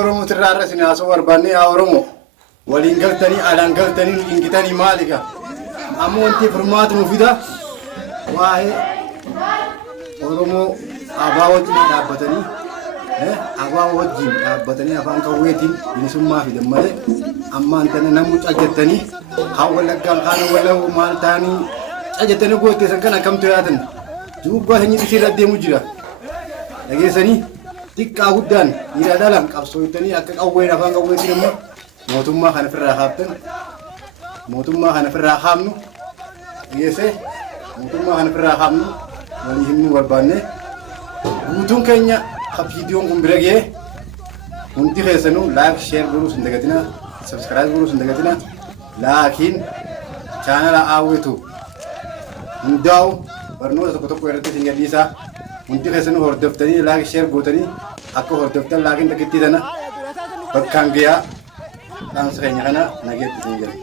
Oromoo tirraarra sinaasoo barbaannee yaa Oromoo waliin galtanii alaan galtanii ingitanii maaliga ammoo wanti furmaatu nu fida waa'ee Oromoo abaa wajjin dhaabbatanii abaa wajjin dhaabbatanii afaan qawweetiin bilisummaa fidan malee ammaan tana namuu cajjattanii haa walaggaan kaan wala maal taanii cajjattanii gooteessan kan akkamtu yaatan duuba sanyii isirra deemu jira dhageessanii xiqqaa guddaan dhiiraa dhalaan qabsooytanii akka qawween afaan qawweetiin immoo mootummaa kana firraa haabtan mootummaa kana firraa haamnu dhiyeessee mootummaa kana firraa haamnu walii himnuu barbaanne guutuun keenya viidiyoon kun bira ga'ee hundi keessanuu laayik sheer godhuus hin dagatinaa sabskiraayib godhuus hin dagatinaa laakiin chaanala aawwitu hundaa'u barnoota tokko tokko irratti isin gadhiisaa hundi keessanuu hordoftanii laayik sheer gootanii akka hordoftan laakiin dhageettii tana bakkaan gayaa dhaamsa keenya kana nageetti isin jedhu.